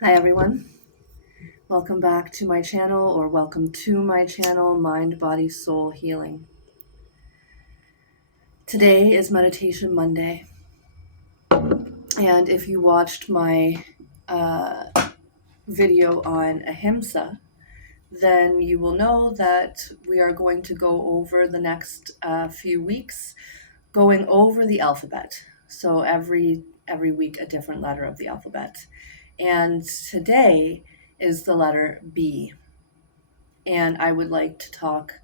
Hi everyone, welcome back to my channel, or welcome to my channel, Mind, Body, Soul Healing. Today is Meditation Monday, and if you watched my video on Ahimsa, then you will know that we are going to go over the next few weeks, going over the alphabet. So every week a different letter of the alphabet. And today is the letter B. And I would like to talk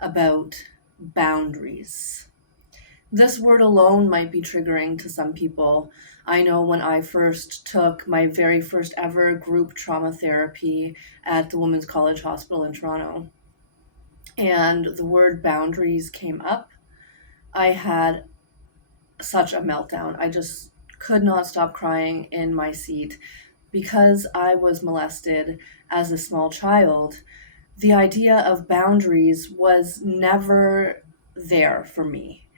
about boundaries. This word alone might be triggering to some people. I know when I first took my very first ever group trauma therapy at the Women's College Hospital in Toronto, and the word boundaries came up, I had such a meltdown. I just could not stop crying in my seat because I was molested as a small child. The idea of boundaries was never there for me.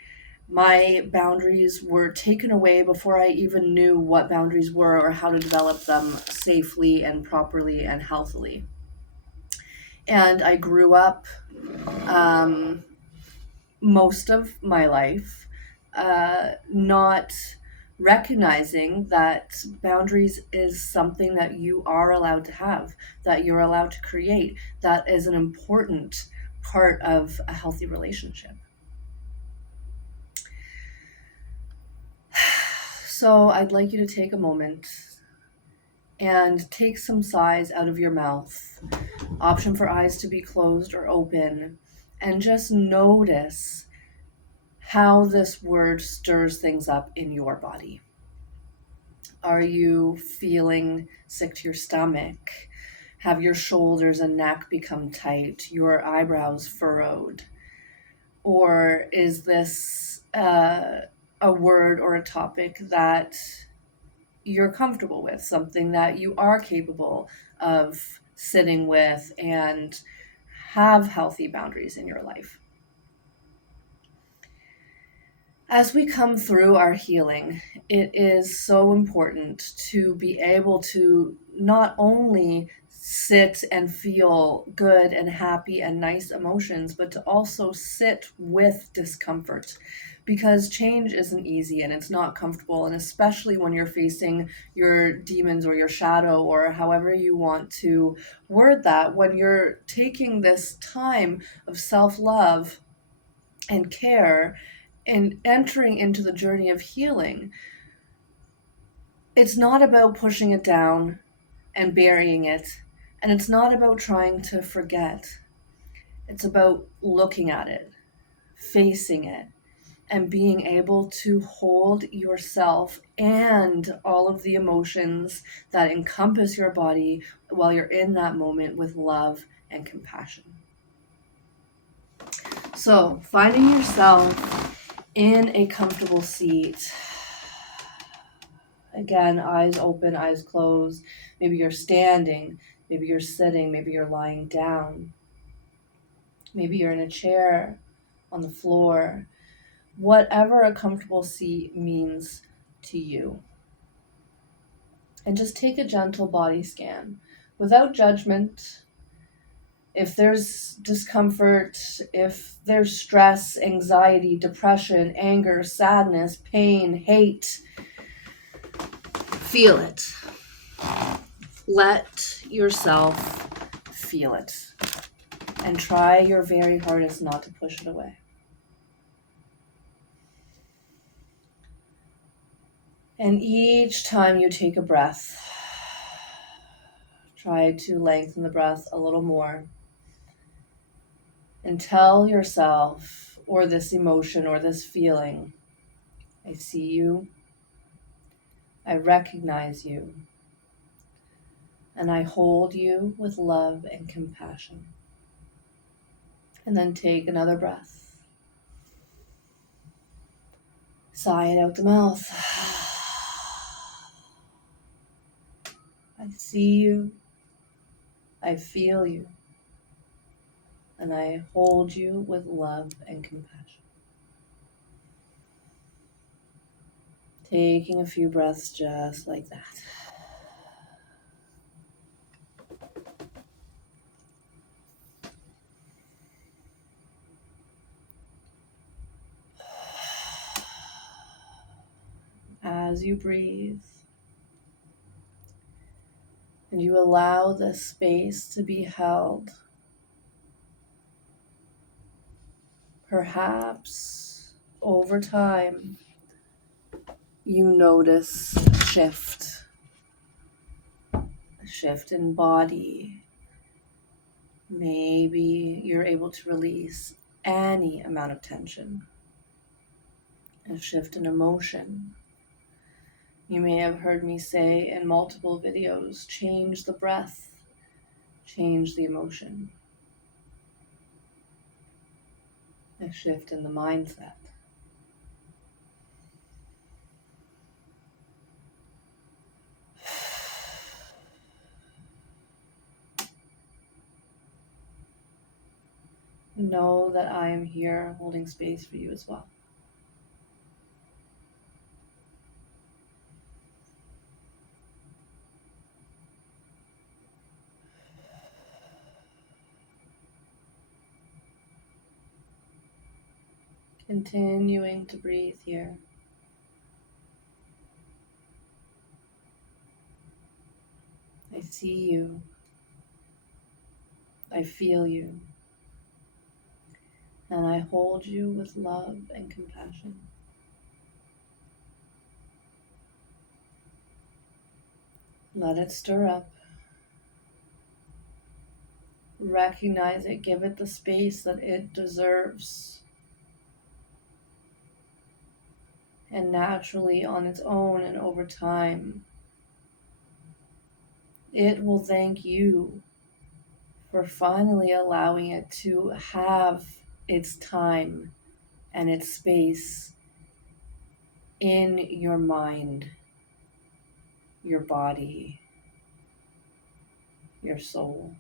My boundaries were taken away before I even knew what boundaries were or how to develop them safely and properly and healthily. And I grew up most of my life not recognizing that boundaries is something that you are allowed to have, that you're allowed to create, that is an important part of a healthy relationship. So I'd like you to take a moment and take some sighs out of your mouth, option for eyes to be closed or open, and just notice how this word stirs things up in your body. Are you feeling sick to your stomach? Have your shoulders and neck become tight, your eyebrows furrowed? Or is this a word or a topic that you're comfortable with, something that you are capable of sitting with and have healthy boundaries in your life? As we come through our healing, it is so important to be able to not only sit and feel good and happy and nice emotions, but to also sit with discomfort, because change isn't easy and it's not comfortable. And especially when you're facing your demons or your shadow, or however you want to word that, when you're taking this time of self-love and care and entering into the journey of healing, it's not about pushing it down and burying it. And it's not about trying to forget. It's about looking at it, facing it, and being able to hold yourself and all of the emotions that encompass your body while you're in that moment with love and compassion. So, finding yourself in a comfortable seat. Again, eyes open, eyes closed. Maybe you're standing, maybe you're sitting, maybe you're lying down. Maybe you're in a chair, on the floor. Whatever a comfortable seat means to you. And just take a gentle body scan without judgment. If there's discomfort, if there's stress, anxiety, depression, anger, sadness, pain, hate, feel it. Let yourself feel it. And try your very hardest not to push it away. And each time you take a breath, try to lengthen the breath a little more. And tell yourself, or this emotion or this feeling, I see you, I recognize you, and I hold you with love and compassion. And then take another breath. Sigh it out the mouth. I see you, I feel you, and I hold you with love and compassion. Taking a few breaths just like that. as you breathe. And you allow this space to be held. Perhaps over time, you notice a shift in body. Maybe you're able to release any amount of tension, a shift in emotion. You may have heard me say in multiple videos, change the breath, change the emotion. A shift in the mindset. Know that I am here holding space for you as well. Continuing to breathe here. I see you. I feel you. And I hold you with love and compassion. Let it stir up. Recognize it. Give it the space that it deserves. And naturally, on its own and over time, it will thank you for finally allowing it to have its time and its space in your mind, your body, your soul.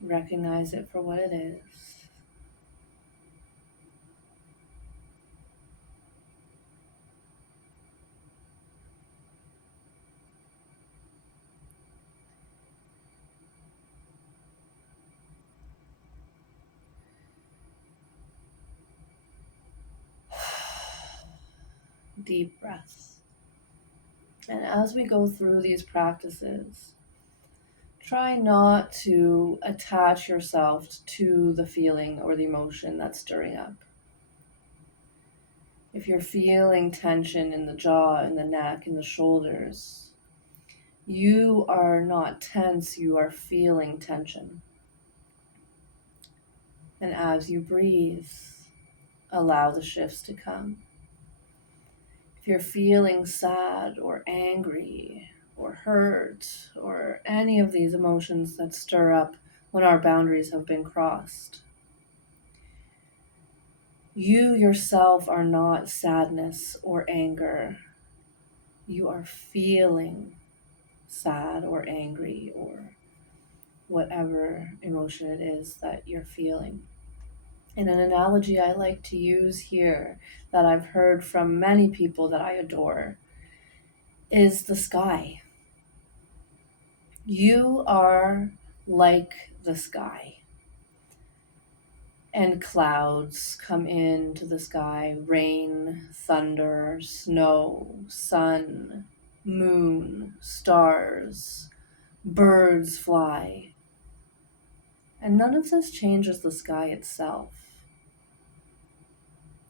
Recognize it for what it is. Deep breaths. And as we go through these practices, try not to attach yourself to the feeling or the emotion that's stirring up. If you're feeling tension in the jaw, in the neck, in the shoulders, you are not tense, you are feeling tension. And as you breathe, allow the shifts to come. If you're feeling sad or angry or hurt or any of these emotions that stir up when our boundaries have been crossed, you yourself are not sadness or anger. You are feeling sad or angry or whatever emotion it is that you're feeling. And an analogy I like to use here that I've heard from many people that I adore is the sky. You are like the sky. And clouds come into the sky, rain, thunder, snow, sun, moon, stars, birds fly. And none of this changes the sky itself.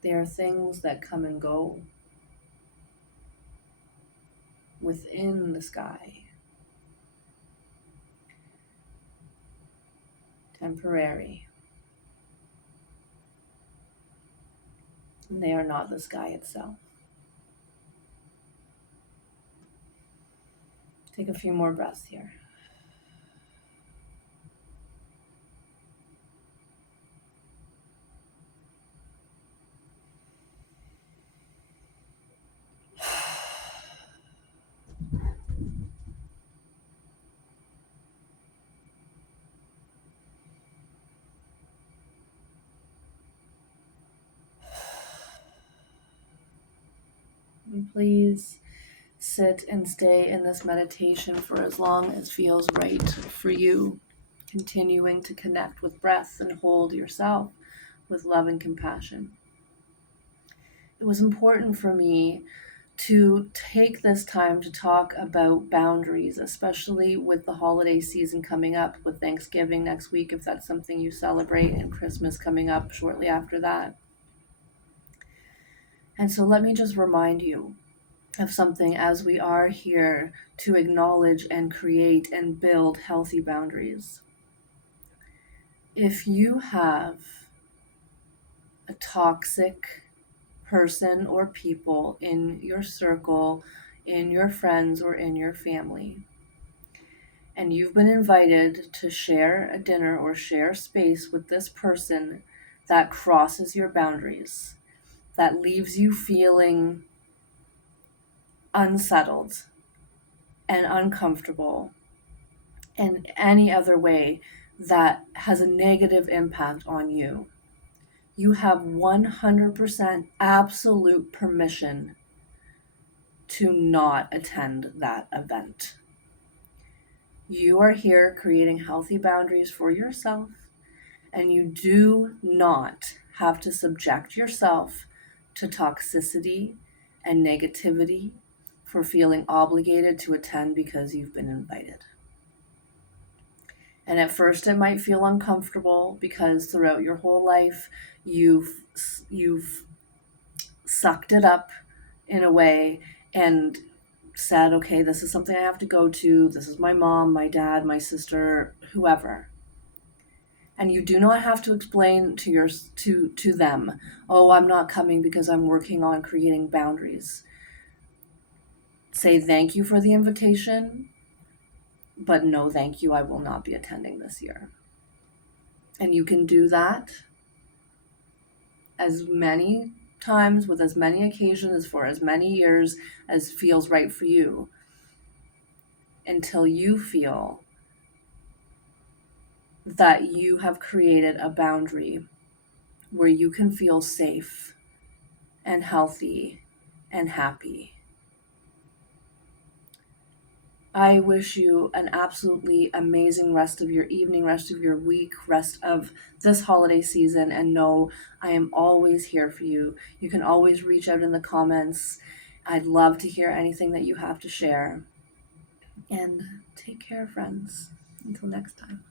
They are things that come and go within the sky. Temporary. And they are not the sky itself. Take a few more breaths here. And please sit and stay in this meditation for as long as feels right for you. continuing to connect with breath and hold yourself with love and compassion. It was important for me to take this time to talk about boundaries, especially with the holiday season coming up, with Thanksgiving next week, if that's something you celebrate, and Christmas coming up shortly after that. And so let me just remind you of something as we are here to acknowledge and create and build healthy boundaries. If you have a toxic person or people in your circle, in your friends, or in your family, and you've been invited to share a dinner or share space with this person that crosses your boundaries, that leaves you feeling unsettled and uncomfortable in any other way that has a negative impact on you, you have 100% absolute permission to not attend that event. You are here creating healthy boundaries for yourself, and you do not have to subject yourself to toxicity and negativity for feeling obligated to attend because you've been invited. And at first it might feel uncomfortable because throughout your whole life you've sucked it up in a way and said, okay, this is something I have to go to. This is my mom, my dad, my sister, whoever. And you do not have to explain to them, oh, I'm not coming because I'm working on creating boundaries. Say thank you for the invitation, but no thank you, I will not be attending this year. And you can do that as many times, with as many occasions, for as many years as feels right for you, until you feel that you have created a boundary where you can feel safe and healthy and happy. I wish you an absolutely amazing rest of your evening, rest of your week, rest of this holiday season, and know I am always here for you. You can always reach out in the comments. I'd love to hear anything that you have to share. And take care, friends. Until next time.